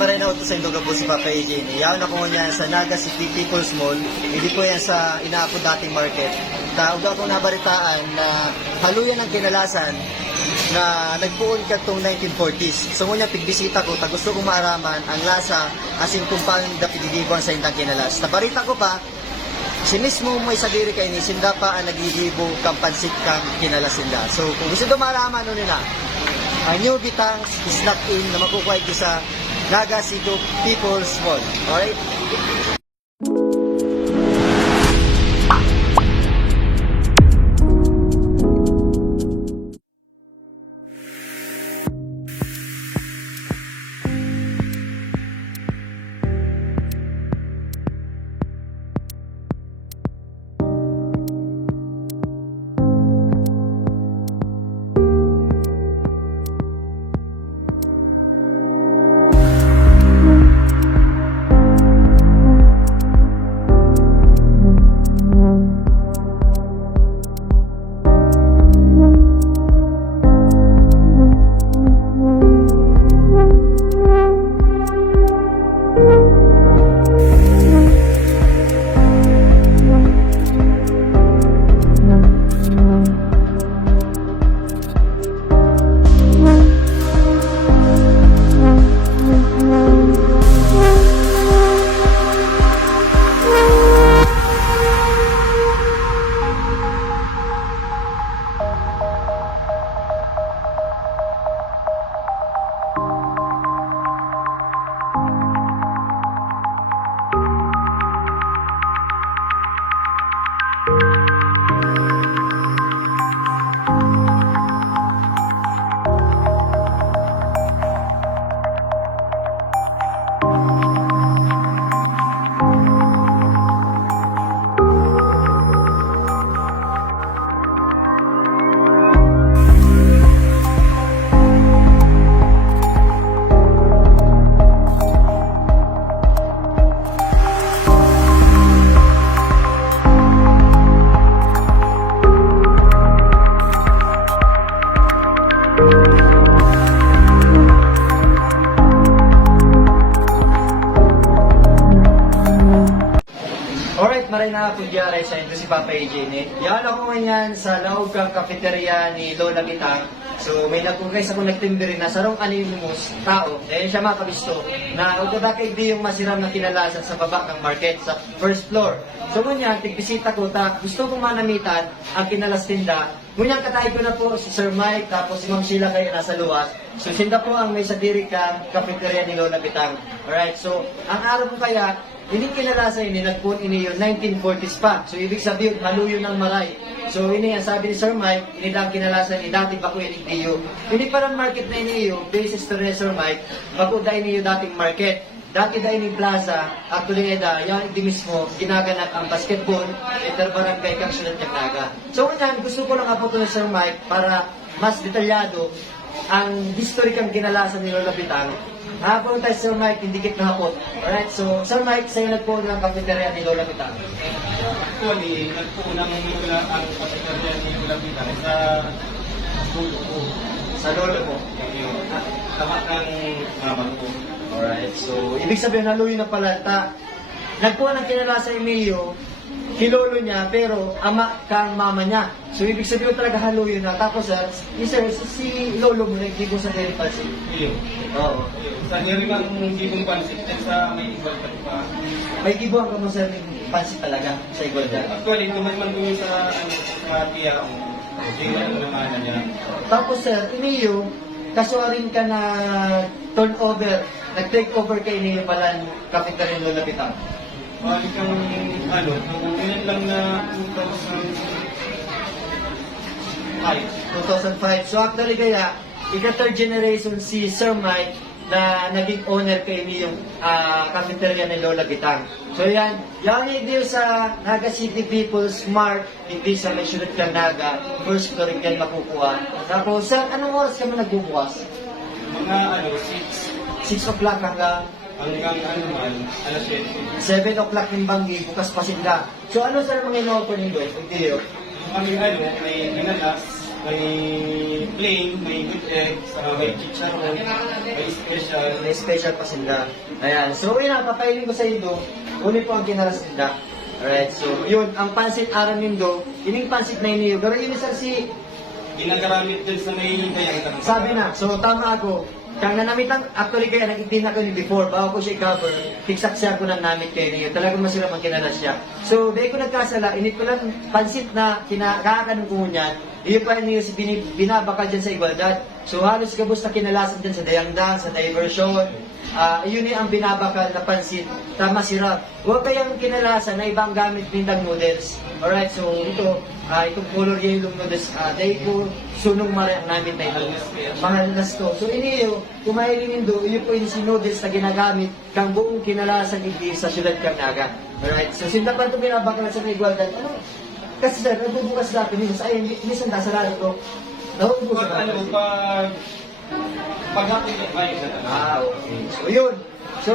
maray na uto sa Indoga po si Papa AJ. Yaon ako niya sa Naga City People's Mall. Hindi po yan sa inaako dating market. Taog ako nabaritaan na haluyan ng kinalasan na nagpuon ka itong 1940s. So ngunya pigbisita ko, gusto kong maaraman ang lasa asin kung paano dapigigibon sa indang kinalas. Nabarita ko pa, si mismo may sadiri kay ni sinda pa ang nagigibo kang pansit kang kinalasinda. So kung gusto nyo maaraman nun nila, ang new bitang snack in na makukuha ito sa Naga City People's Mall. Alright? Alright, maray na po diyaray sa ito si Papa AJ. Yan ako ngayon sa laog kang kafeteria ni Lola Bitang. So may nagkugay sa kung nagtimbiri na sarong animus tao. Dahil siya makabisto na ugabakay di yung masiram na kinalasan sa baba ng market sa first floor. So ngunyan, tigbisita ko ta, gusto kong manamitan ang kinalas tinda. Ngunyan katay ko na po si Sir Mike, tapos si Ma'am Sheila kayo nasa luwas. So sinda po ang may sadiri kang kafeteria ni Lola Bitang. Alright, so ang araw ko kaya, hindi kinalasa ini, nagpuan ini yung 1940s pa. So, ibig sabihin, haluyo ng maray. So, ini ang sabi ni Sir Mike, ini daw kinalasa ni dati bako yung itiyo. Hindi parang market na iniyo, basis to ni Sir Mike, bako da iniyo dating market. Dati da ini plaza, actually eda, yan di mismo, ginaganap ang basketball, interbarangay kang sunod ng Naga. So, ngayon, gusto ko lang apo ni Sir Mike para mas detalyado ang history kang kinalasan ni Lola Bitang. Hapon tayo Sir Mike, hindi kit na hapon. Alright, so Sir Mike, sa'yo nagpo ng kafeteria ni Lola Bitang. Actually, nagpo ng ang kafeteria ni Lola Bitang sa lolo ko. Sa lolo mo. Tama ng mama ko. Alright, so ibig sabihin haluyo na pala ta. Nagpo ng kinalasan ni Mio, kilolo niya, pero ama kang mama niya. So, ibig sabihin talaga haluyo na. Tapos, sir, si lolo mo nagkibo sa dairy pansit. Iyo. Oo. Sa nirimang gibong pansit, sa may ibang pa. May kibuhan ka mo, sir, ng pansit talaga sa Igolda. Actually, tumaman ko sa tiya ko. Tingnan naman niya. Tapos, sir, iniyo, kasuarin ka na turnover, nag-take over kay iniyo pala ng kafeteria ng Lola Bitang. Balik kang ilan lang na 2005. So actually kaya, ika-third generation si Sir Mike na naging owner kay yung cafeteria ni Lola Bitang. So yan, yung idea sa Naga City People Smart, hindi sa may sunod kang Naga, first floor rin yan makukuha. Tapos, sir, anong oras ka mo nagbubukas? mga 6 o'clock hanggang hanggang man, alas 7 o'clock ng banggi, bukas pa sila. So ano sir mga ino-open nyo? Hindi kami may ginalas, may plain, may good egg, saka may chicharon, may special. May special pa sila. Ayan. So, yun na, papailin ko sa iyo. Uli po ang kinalas nila. Alright, so, yun, ang pansit aram yun do, ining pansit na iniyo. Pero yun isa si, Ginagamit din sa may kayang sabi na, so tama ako. Kang nanamit lang, actually kaya nag-itin ako ni before, bago ko siya i-cover, tiksak siya ko ng namit kayo niyo. Talagang masira ang kinalas siya. So, dahil ko nagkasala, init ko lang pansit na kinakakanong ko niyan, iyo pa niyo si binabakal dyan sa igualdad. So, halos kabus na kinalasan dyan sa dayangdang, sa diversion. Yun ang binabakal na pansit na masira. Huwag kayang kinalasan na ibang gamit nindang noodles. Alright, so ito, itong color yellow noodles, dahil ko sunong mara ang namin na ito. Mga nas to. So iniyo, kumailin nindo, iyo po yung si noodles na ginagamit kang buong kinalasan hindi sa syudad kang naga. Alright, so sindapan ito binabakal sa may igualdad. Ano? Kasi sir, nagbubukas natin, minsan nasarado ko. Nahubukas Pag ano, paghapon yung kayo na Okay. So, yun. So,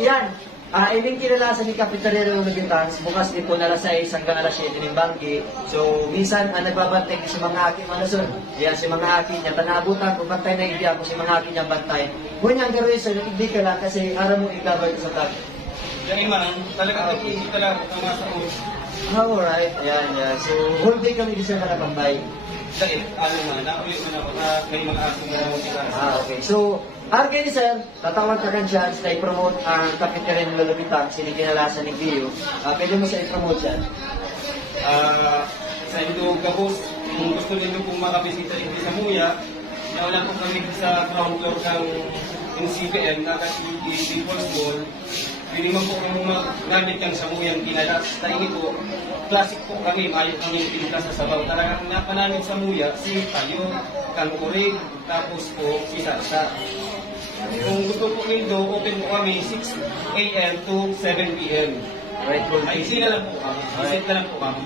yan. Ining kinalasan ni Kapitariano ng Nagintans, bukas din po na alas 6 hanggang alas 7 ng bangki. So, minsan, nagbabantay ko si mga aking manason. Yan, si mga aking niya. Tanabutan ko, bantay na hindi ako si mga aking niya bantay. Ngunit ang gawin sir, hindi ka lang kasi araw mo igabay ko sa tag. Yung iman, talagang nag-iisip talaga kung sa oras. Alright. Yan, yan. So, whole day kami di sir nakapambay. Dahil, ano na, naulit man ako na may mga aso na sila. Okay. So, RK ni sir, tatawag ka kang chance na i-promote ang Kapitarian ng Lulubitang, sinikinalasan ni Gio. Pwede mo siya i-promote yan. Sa Indo Gabos, kung gusto ninyo pong makabisita rin sa Muya, naulan po kami sa ground floor ng CPM na kasi People's Mall. Pwede mo po kung magamit kang sa Muyang kinalas. Dahil ito, classic po kami, mayot kami pinta sa sabaw. Talagang napanamin sa Muya, si tayo, kanukurig, tapos po si Sarsa. Kung gusto po nito, open po kami 6 a.m. to 7 p.m. Right, full Ay, day. sila lang po kami. Visit na lang po kami.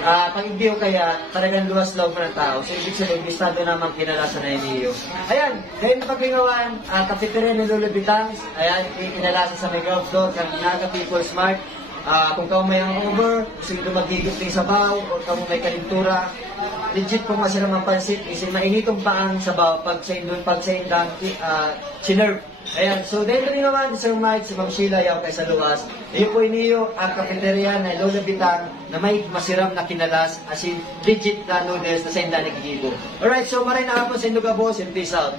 Pag i-view kaya, talagang luwas loob ng tao. So, ibig sabihin, bistado naman kinalasan na iniyo. Ayan, dahil paglingawan, Kapitarian ng Lulubitang, ayan, ikinalasan sa may ground floor, kang Naga People Smart. Kung kamo may hangover, gusto nyo magigip ng sabaw, o kamo may kalintura, legit kung masarap ang pansit, kasi mainitong pa ang sabaw pag sa indang chinerve. Ayan, so dahil rin naman, Sir Mike, si Ma'am Sheila, yaw kay sa luwas, iyo po iniyo ang Kapitarian na Lola Bitang na may masiram na kinalas, as in legit na noodles na sa indang nagigibo. Alright, so maray na hapon sa Indogabos and peace out.